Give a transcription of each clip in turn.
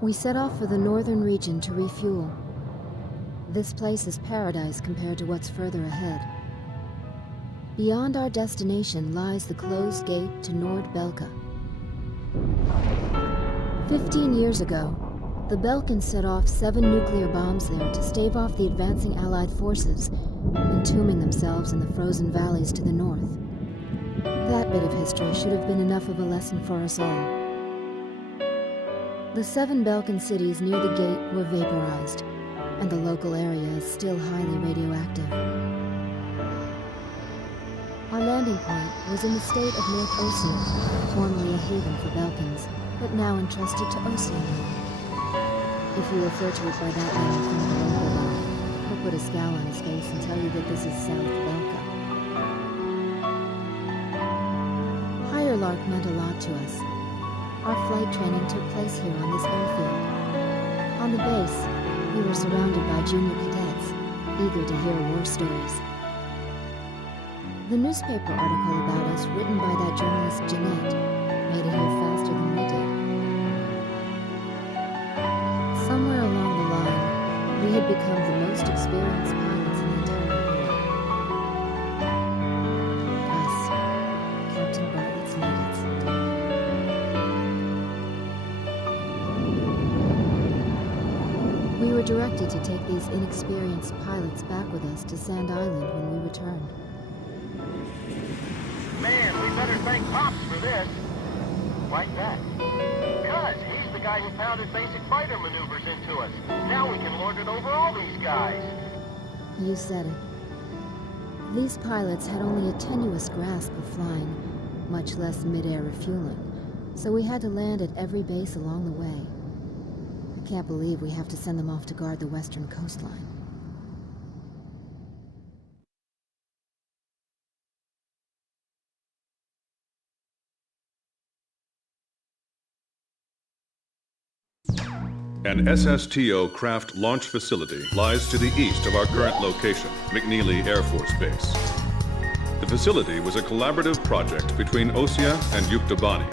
We set off for the northern region to refuel. This place is paradise compared to what's further ahead. Beyond our destination lies the closed gate to Nord-Belka. 15 years ago, the Belkans set off 7 nuclear bombs there to stave off the advancing Allied forces, entombing themselves in the frozen valleys to the north. That bit of history should have been enough of a lesson for us all. The 7 Belkan cities near the gate were vaporized, and the local area is still highly radioactive. Our landing point was in the state of North Ossia, formerly a haven for Belkans, but now entrusted to Ossia. If you refer to it by that name from the local guy, he'll put a scowl on his face and tell you that this is South Belka. Higher Lark meant a lot to us. Our flight training took place here on this airfield. On the base, we were surrounded by junior cadets, eager to hear war stories. The newspaper article about us written by that journalist Jeanette made it here faster than we did. Somewhere along the line, we had become the most experienced pilots in the entire world. Us, Captain Bartlett's nuggets. We were directed to take these inexperienced pilots back with us to Sand Island when we returned. Man, we better thank Pops for this. Like that. Because he's the guy who pounded basic fighter maneuvers into us. Now we can lord it over all these guys. You said it. These pilots had only a tenuous grasp of flying, much less mid-air refueling, so we had to land at every base along the way. I can't believe we have to send them off to guard the western coastline. An SSTO craft launch facility lies to the east of our current location, McNeely Air Force Base. The facility was a collaborative project between Ossia and Uktabani.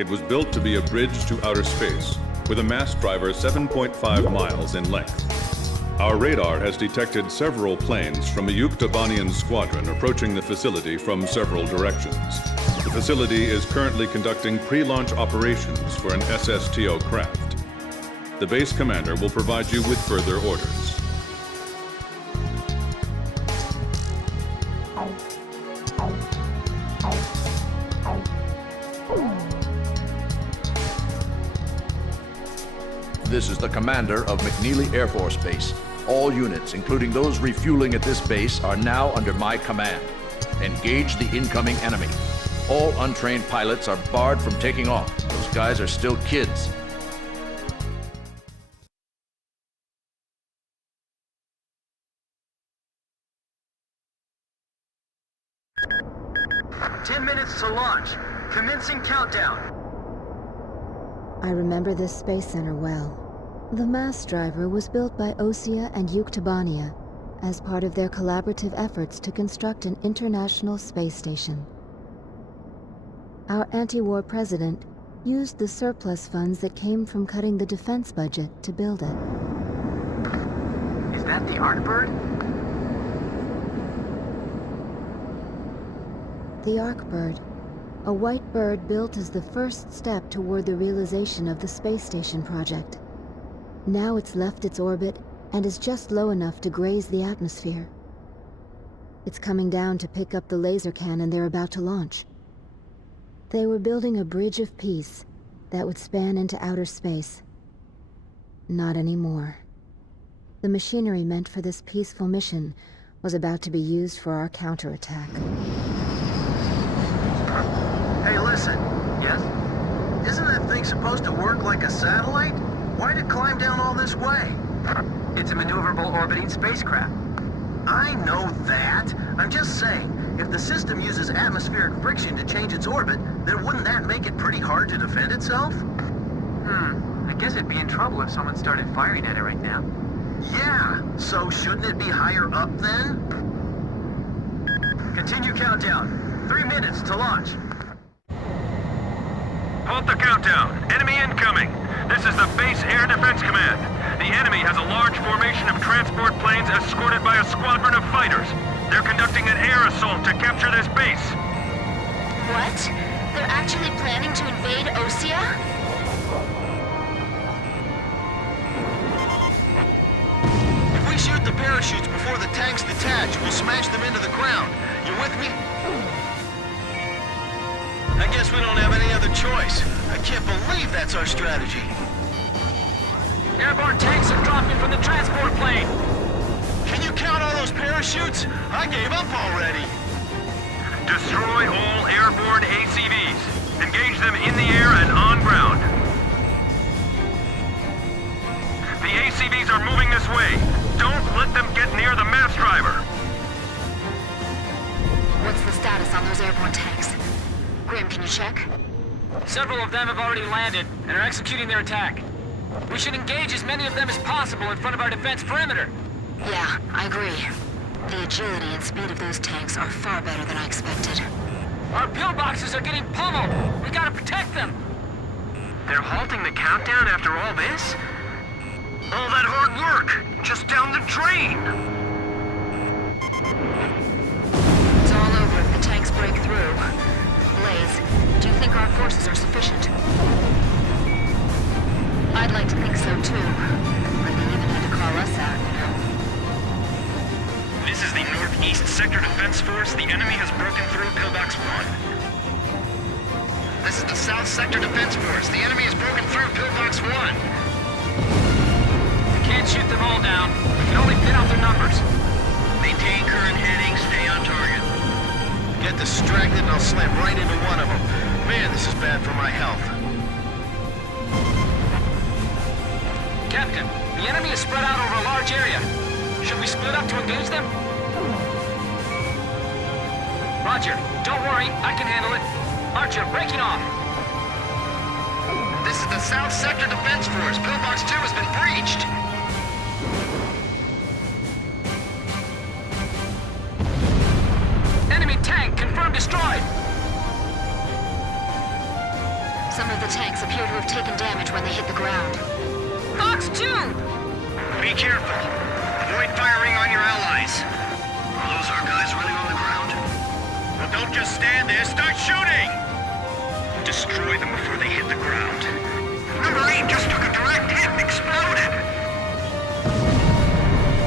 It was built to be a bridge to outer space, with a mass driver 7.5 miles in length. Our radar has detected several planes from a Uktabanian squadron approaching the facility from several directions. The facility is currently conducting pre-launch operations for an SSTO craft. The base commander will provide you with further orders. This is the commander of McNeely Air Force Base. All units, including those refueling at this base, are now under my command. Engage the incoming enemy. All untrained pilots are barred from taking off. Those guys are still kids. To launch. Commencing countdown. I remember this space center well. The mass driver was built by Ossia and Uktabania as part of their collaborative efforts to construct an international space station. Our anti-war president used the surplus funds that came from cutting the defense budget to build it. Is that the Artbird? The Arcbird, a white bird built as the first step toward the realization of the space station project. Now it's left its orbit and is just low enough to graze the atmosphere. It's coming down to pick up the laser cannon they're about to launch. They were building a bridge of peace that would span into outer space. Not anymore. The machinery meant for this peaceful mission was about to be used for our counterattack. Hey, listen. Yes? Isn't that thing supposed to work like a satellite? Why'd it climb down all this way? It's a maneuverable orbiting spacecraft. I know that. I'm just saying, if the system uses atmospheric friction to change its orbit, then wouldn't that make it pretty hard to defend itself? I guess it'd be in trouble if someone started firing at it right now. Yeah, so shouldn't it be higher up then? Continue countdown. 3 minutes to launch. Halt the countdown. Enemy incoming. This is the Base Air Defense Command. The enemy has a large formation of transport planes escorted by a squadron of fighters. They're conducting an air assault to capture this base. What? They're actually planning to invade Osea? If we shoot the parachutes before the tanks detach, we'll smash them into the ground. You with me? I guess we don't have any other choice. I can't believe that's our strategy. Airborne tanks are dropping from the transport plane. Can you count all those parachutes? I gave up already. Destroy all airborne ACVs. Engage them in the air and on ground. The ACVs are moving this way. Don't let them get near the mass driver. What's the status on those airborne tanks? Grim, can you check? Several of them have already landed and are executing their attack. We should engage as many of them as possible in front of our defense perimeter. Yeah, I agree. The agility and speed of those tanks are far better than I expected. Our pillboxes are getting pummeled. We gotta protect them. They're halting the countdown after all this? All that hard work, just down the drain! It's all over if the tanks break through. Blaze, do you think our forces are sufficient? I'd like to think so too. But they even had to call us out, you know. This is the Northeast Sector Defense Force. The enemy has broken through Pillbox 1. This is the South Sector Defense Force. The enemy has broken through Pillbox 1. We can't shoot them all down. We can only pin out their numbers. Maintain current heading, stay on target. Get distracted and I'll slam right into one of them. Man, this is bad for my health. Captain, the enemy is spread out over a large area. Should we split up to engage them? Roger. Don't worry, I can handle it. Archer, breaking off. This is the South Sector Defense Force. Pillbox 2 has been breached. Enemy tank confirmed destroyed. Some of the tanks appear to have taken damage when they hit the ground. Fox 2! Be careful. Avoid firing on your allies. Are those our guys really on the ground? Well, don't just stand there. Start shooting! Destroy them before they hit the ground. Number 8 just took a direct hit and exploded.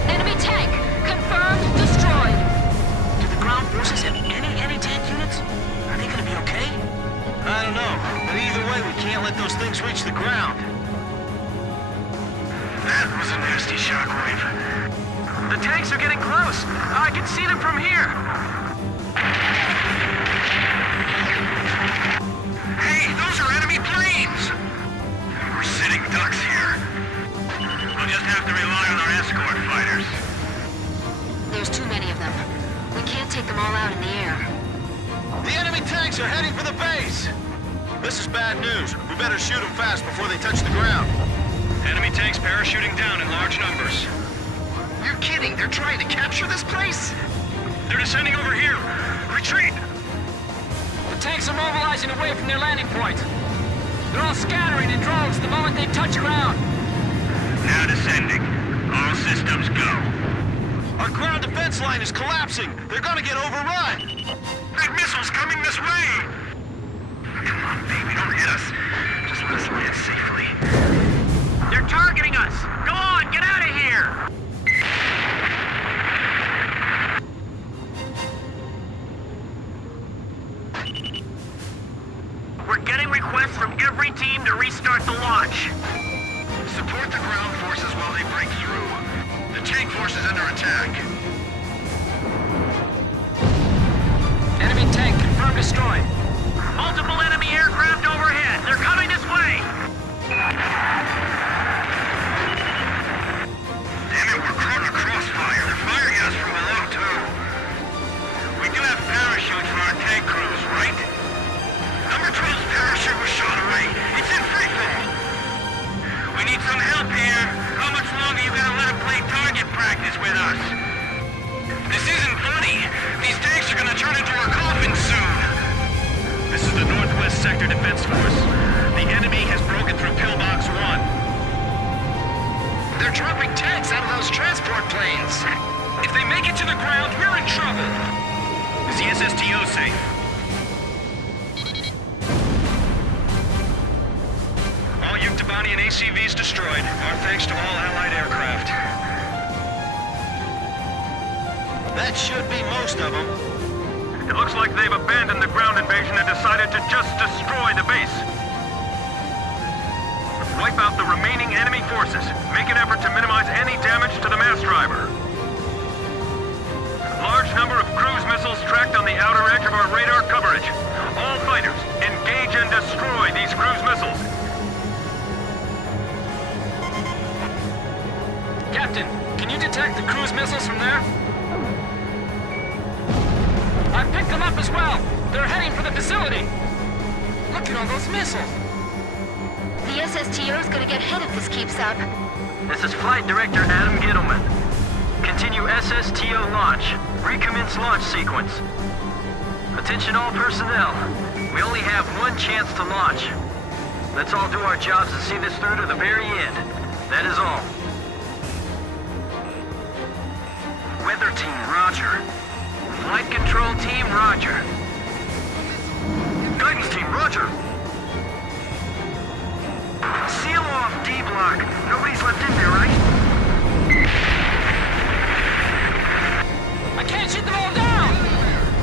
Enemy tank! Confirmed destroyed! Do the ground forces have any anti-tank units? Are they gonna be okay? I don't know, but either way, we can't let those things reach the ground. That was a nasty shockwave. The tanks are getting close. I can see them from here. Hey, those are enemy planes! We're sitting ducks here. We'll just have to rely on our escort fighters. There's too many of them. We can't take them all out in the air. The enemy tanks are heading for the base! This is bad news. We better shoot them fast before they touch the ground. Enemy tanks parachuting down in large numbers. You're kidding! They're trying to capture this place? They're descending over here. Retreat! The tanks are mobilizing away from their landing point. They're all scattering in droves the moment they touch ground. Now descending. All systems go. Our ground defense line is collapsing! They're gonna get overrun! Big missiles coming this way! Come on, baby, don't hit us. Just let us land safely. They're targeting us! Go on, get out of here! We're getting requests from every team to restart the launch. Support the ground forces while they break through. The tank force is under attack. Enemy tank confirmed destroyed. Multiple enemy aircraft overhead. They're coming this way. Damn it, we're caught in a crossfire. They're firing at us from below, too. We do have parachutes for our tank crews, right? Number 12's parachute was shot away. It's in free fall. We need some help here. How much longer you gonna let them play target practice with us? This isn't funny. These tanks are gonna turn into our coffins soon. This is the Northwest Sector Defense Force. support planes. If they make it to the ground, we're in trouble. Is the SSTO safe? All Uktabani and ACVs destroyed. Our thanks to all Allied aircraft. That should be most of them. It looks like they've abandoned the ground invasion and decided to just destroy the base. Wipe out the remaining enemy forces. Make an effort to minimize any damage to the mass driver. Large number of cruise missiles tracked on the outer edge of our radar coverage. All fighters, engage and destroy these cruise missiles. Captain, can you detect the cruise missiles from there? I picked them up as well. They're heading for the facility. Look at all those missiles. The SSTO is gonna get hit if this keeps up. This is Flight Director Adam Gittleman. Continue SSTO launch. Recommence launch sequence. Attention all personnel. We only have one chance to launch. Let's all do our jobs and see this through to the very end. That is all. Weather team, roger. Flight control team, roger. Guidance team, roger. Seal off D block. Nobody's left in there, right? I can't shoot them all down!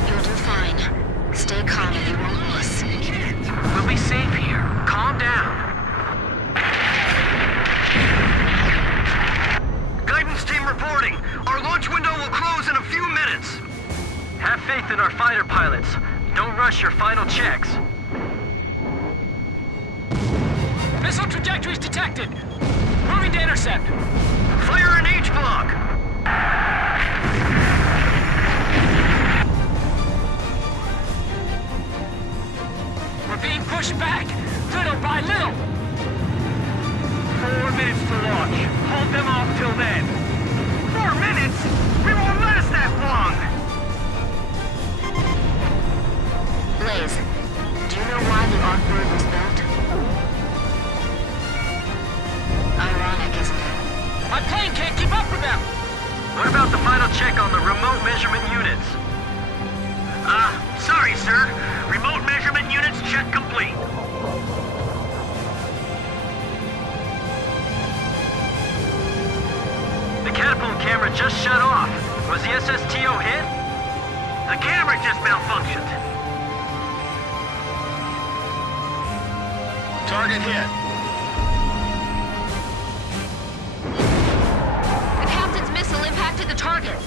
You'll do fine. Stay calm and you won't miss. We'll be safe here. Calm down. Guidance team reporting. Our launch window will close in a few minutes. Have faith in our fighter pilots. Don't rush your final checks. Missile trajectories detected. Moving to intercept. Fire in H block. We're being pushed back, little by little. 4 minutes to launch. Hold them off till then. 4 minutes? We won't last that long! Blaze, do you know why the Ark-bird was built? Ironic, isn't it? My plane can't keep up with them. What about the final check on the remote measurement units? Sorry, sir. Remote measurement units check complete. The catapult camera just shut off. Was the SSTO hit? The camera just malfunctioned. Target hit. The captain's missile impacted the target.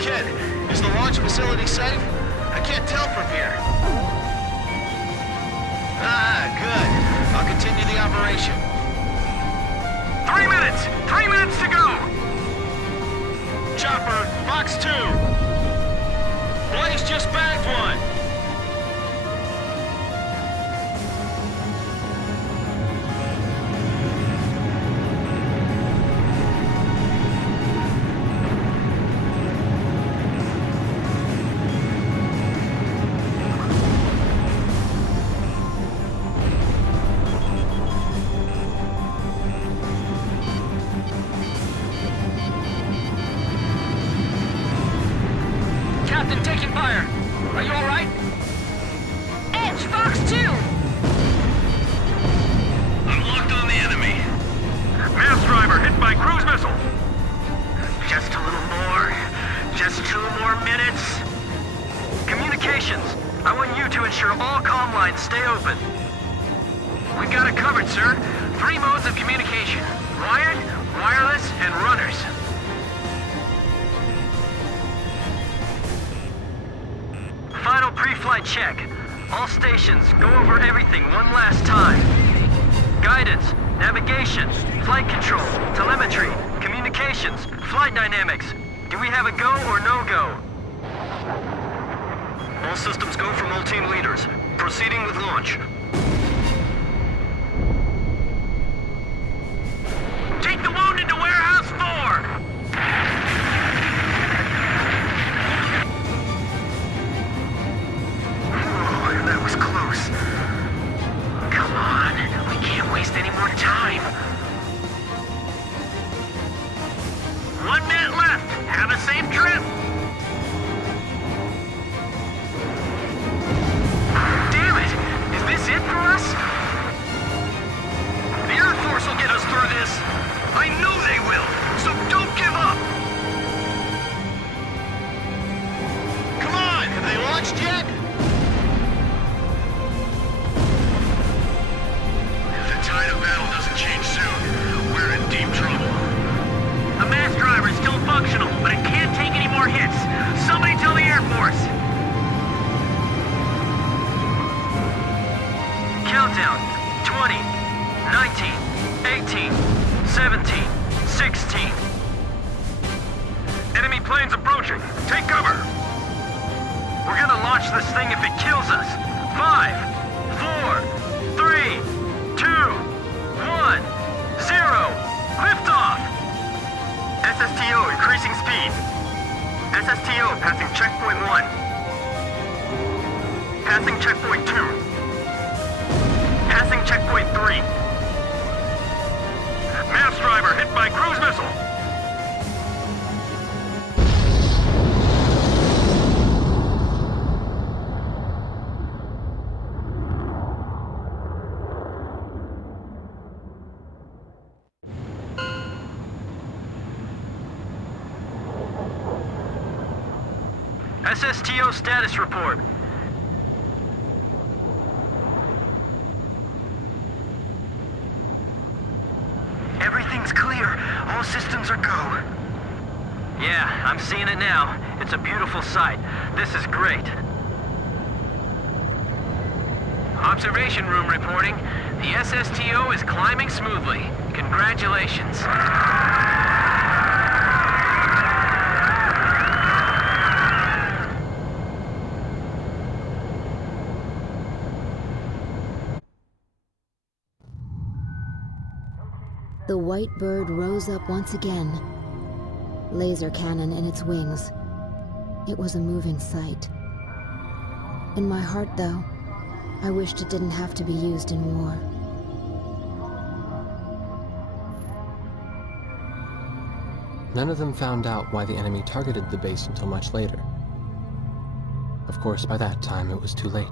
Kid, is the launch facility safe? I can't tell from here. Good. I'll continue the operation. 3 minutes! 3 minutes to go! Chopper, Fox 2. Blaze just bagged one. Captain taking fire. Are you all right? Edge, Fox 2! I'm locked on the enemy. Mass driver hit by cruise missile. Just a little more. Just 2 more minutes. Communications. I want you to ensure all comm lines stay open. We've got it covered, sir. 3 modes of communication. Wired, wireless, and runners. Final pre-flight check. All stations, go over everything one last time. Guidance, navigation, flight control, telemetry, communications, flight dynamics. Do we have a go or no-go? All systems go from all team leaders. Proceeding with launch. Take the wounded to warehouse 4! That was close. countdown. 20, 19, 18, 17, 16. Enemy planes approaching. Take cover. We're gonna launch this thing if it kills us. 5, 4, 3, 2, 1, 0. Liftoff! SSTO increasing speed. SSTO passing checkpoint 1. Passing checkpoint 2. Passing checkpoint 3. Mass driver hit by cruise missile. SSTO status report. Everything's clear. All systems are go. Yeah, I'm seeing it now. It's a beautiful sight. This is great. Observation room reporting. The SSTO is climbing smoothly. Congratulations. The white bird rose up once again, laser cannon in its wings. It was a moving sight. In my heart, though, I wished it didn't have to be used in war. None of them found out why the enemy targeted the base until much later. Of course, by that time, it was too late.